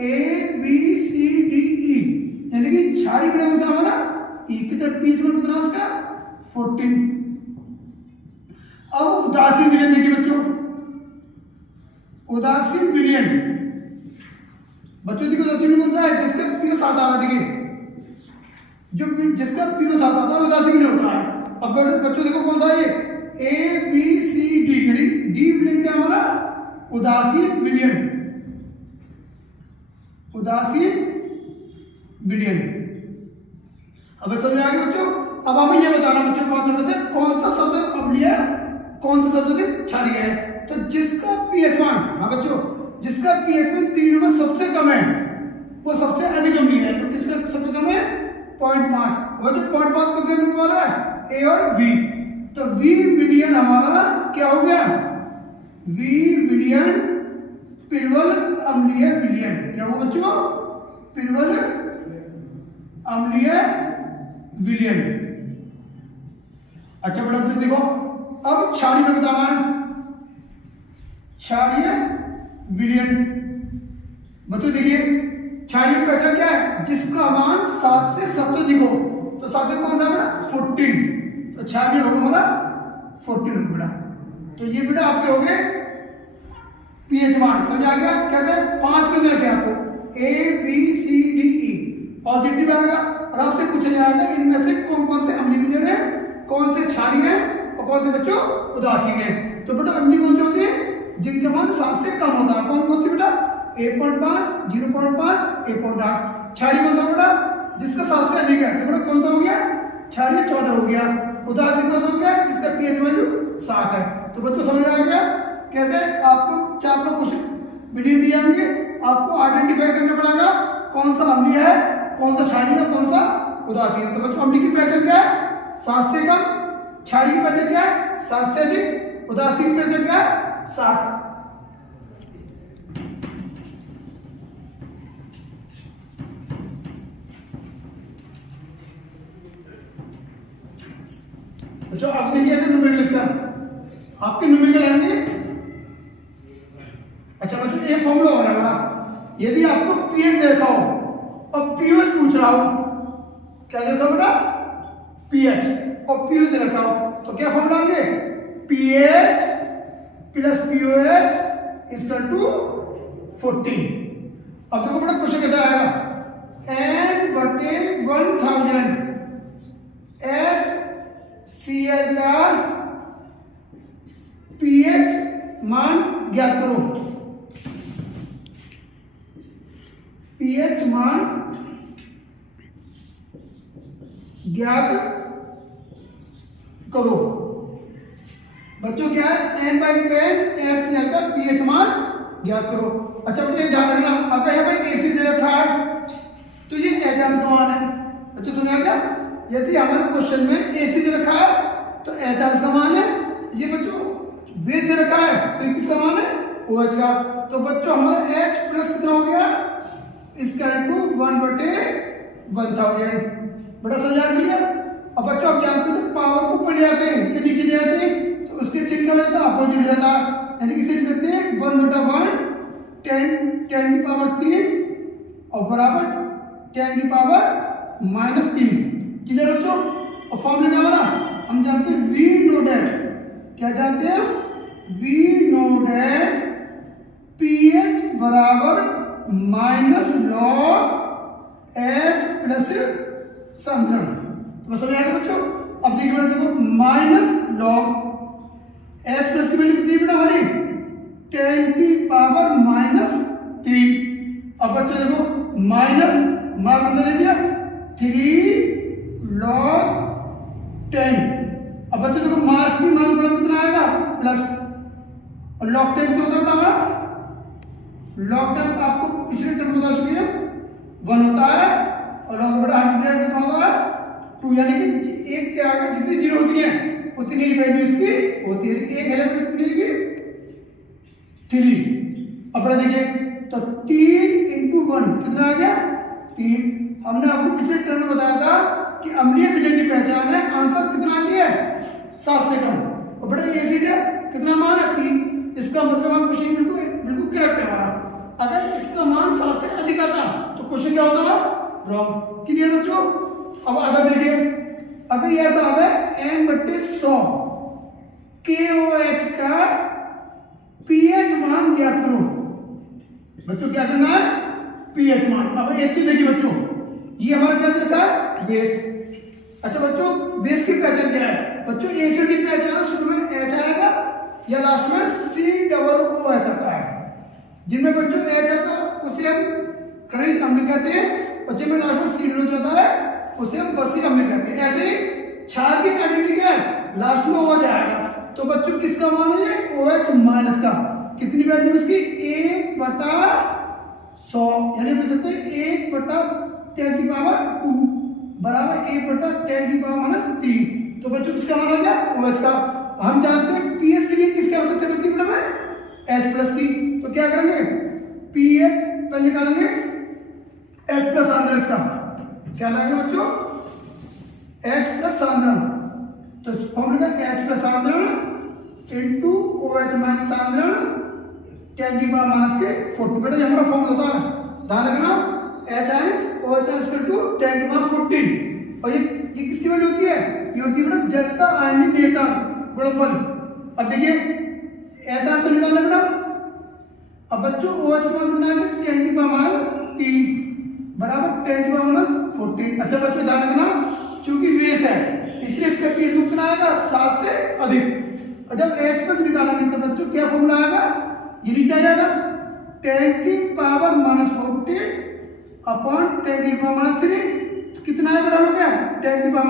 ABCDE, यानी कि क्षारीय विलयन कौन सा हमारा E की तरफ pH मान कितना उसका 14। अब उदासीन विलयन देखिए बच्चों, उदासीन विलयन बच्चों देखिए उदासीन विलयन कौन सा है, जिसका pH 7 आ रहा है। देखिए जो जिसका pH 7 आता है उदासीन विलयन होता है। अब बच्चों देखो कौन सा है ABCD, यानी D विलयन क्या हमारा उदासीन विलयन, उदासीन विलयन। अब समझ में आ गया बच्चों। अब हमें ये बताना बच्चों पांच में से कौन सा शब्द अम्लीय है, कौन सा शब्द क्षारीय है। तो जिसका pH मान, हाँ बच्चों, जिसका pH मान तीनों में सबसे कम है वो सबसे अधिक अम्लीय है। तो किसका सबसे कम है 0.5। बच्चों 0.5 कौन से ग्रुप वाला है A और V। तो V विलयन हमारा क्या हो गया, V विलयन पिरवल अम्लीय विलयन। क्या हुआ बच्चों, पिरवल अम्लीय विलयन। अच्छा बेटा देखो अब क्षारीय में बताना है, क्षारीय विलयन। बच्चों देखिए क्षारीय की पहचान क्या है, जिसका मान 7 से अधिक हो। तो 7 से कौन सा बेटा 14, तो क्षारीय होगा हमारा 14 होगा बेटा। तो ये बेटा आपके हो गए pH मान। समझ आ गया कैसे, 5 में रखे आपको ABCDE पॉजिटिव आएगा और आपसे पूछा जाएगा इनमें से कौन कौन से अम्लीय विलयन है, कौन से क्षारीय है और कौन से बच्चों उदासीन है। तो बेटा अम्लीय कौन से होते हैं, जिनके मान 7 से कम होता है। कौन कौन से बेटा 1.5, 0.5, 1.8। क्षारीय कौन सा बेटा, जिसका 7 से अधिक है। तो बेटा कौन सा हो गया क्षारीय 14 हो गया। उदासीन कौन सा हो गया, जिसका pH वैल्यू 7 है। तो बच्चों समझ आ गया कैसे आपको 4 का क्वेश्चन विलयन दिए होंगे, आपको आइडेंटिफाई करना पड़ेगा कौन सा अम्लीय है, कौन सा क्षारीय है, कौन सा उदासीन। तो बच्चों अम्लीय की पहचान क्या है 7 से कम, क्षारीय की पहचान क्या है 7 से अधिक, उदासीन की पहचान क्या है 7। बच्चों अब देखिए न्यूमेरिकल इसका, आपके न्यूमेरिकल आएंगे। अच्छा बच्चों एक फॉर्मूला हो रहा है हमारा, यदि आपको pH दे रखा हो और pH पूछ रहा हो, क्या दे रखा हो बेटा pH और pH दे रखा हो, तो क्या फॉर्मूला आएंगे pH plus pOH equal to 14। अब देखो बेटा क्वेश्चन कैसे आएगा, n/1000 HCl का pH मान ज्ञात करो। pH मान ज्ञात करो। बच्चों क्या है n/10 HCl का pH मान ज्ञात करो। अच्छा बच्चों ध्यान रखना, अगर यहाँ पे एसिड दे रखा है तो ये H का मान है। बच्चों समझ आ गया, यदि हमारे क्वेश्चन में एसिड दे रखा है तो H का मान है। ये बच्चों बेस दे रखा है तो किसका मान है OH का। तो बच्चों हमारा H प्लस कितना हो गया इक्वल टू 1/1000। बड़ा समझा क्लियर। अब बच्चों आप जानते हैं पावर को ऊपर ले आते हैं या नीचे ले आते हैं तो उसके चिन्ह क्या होता है अपोजिट हो जाता है, यानी कि लिख सकते हैं 1/1 10 की पावर 3 और बराबर 10 की पावर -3। क्लियर बच्चों। और फॉर्मूला क्या हमारा हम जानते हैं वी नो दैट, क्या जानते हैं वी नो दैट pH बराबर -log H प्लस सांद्रण। तो समझ आएगा बच्चों। अब देखिए बेटा देखो -log H प्लस की वैल्यू कितनी बेटा हमारी 10 की पावर -3। अब बच्चों देखो माइनस मास अंदर ले लिया 3 log 10। अब बच्चों देखो मास की मान बड़ा कितना आएगा प्लस, और log 10 क्या होता है बेटा log 10 आपको पिछले टर्म बता चुके हैं 1 होता है, और log बड़ा 100 कितना होता है 2, यानी कि एक के आगे जितनी जीरो होती है उतनी ही वैल्यू इसकी होती है। एक है कितनी की 3। अब बड़ा देखिए तो 3 × 1 कितना आ गया 3। हमने आपको पिछले टर्म में बताया था कि अम्लीय विलयन की पहचान है आंसर कितना चाहिए 7 से कम, और बड़ा एसिड है कितना मान है 3। इसका मतलब हम क्वेश्चन बिल्कुल करेक्ट है हमारा। अगर इसका मान 7 से अधिक क्वेश्चन क्या होता है रॉन्ग। क्लियर बच्चों। अब अगर देखिए, अगर ये ऐसा है n/100 KOH का pH मान ज्ञात करो। बच्चों क्या करना है, pH मान। अब एक चीज देखिए बच्चों, ये हमारा क्या रखा है बेस। अच्छा बच्चों, बेस की पहचान क्या है बच्चों, एसिड की पहचान शुरू में H आएगा या लास्ट में COOH आता है। जिनमें बच्चों H आता है उसे हम खनिज अम्ल कहते हैं, और जिनमें लास्ट में C आता है उसे हम बसी अम्ल कहते हैं। ऐसे ही क्षार की आइडेंटिटी क्या है, लास्ट में OH आएगा। तो बच्चों किसका मान है, OH माइनस का। कितनी वैल्यू इसकी, 1/100, यानी बोल सकते हैं 1/10⁻² बराबर 1/10⁻³ तो बच्चों किसका मान हो गया, OH का। हम जानते हैं pH के लिए किसकी आवश्यकता पड़ती है बेटा में, H+ की। तो क्या करेंगे, pH पर निकालेंगे H+ सांद्रण इसका। क्या लाएंगे बच्चों, H+ सांद्रण। तो फॉर्मूला का H+ सांद्रण इनटू OH माइनस सांद्रण 10⁻⁴। बेटा ये हमारा फॉर्मूला होता है, ध्यान रखना। H⁻OH to 10⁻14। और ये किसकी वैल्यू होती है, ये होती है बेटा जल का आयनीकरण गुणनफल। अब देखिए H से निकालना बेटा। अब बच्चों OH को मान देना है 10⁻³ बराबर 10⁻14। अच्छा बच्चों ध्यान रखना, चूंकि बेस है इसलिए इसका pH कितना आएगा, 7 से अधिक। और जब H+ निकालेंगे तो बच्चों क्या फॉर्मूला आएगा, ये नीचे आ जाएगा 10⁻⁻14 अपॉन 10⁻³ कितना है बेटा, हो गया 10⁻⁻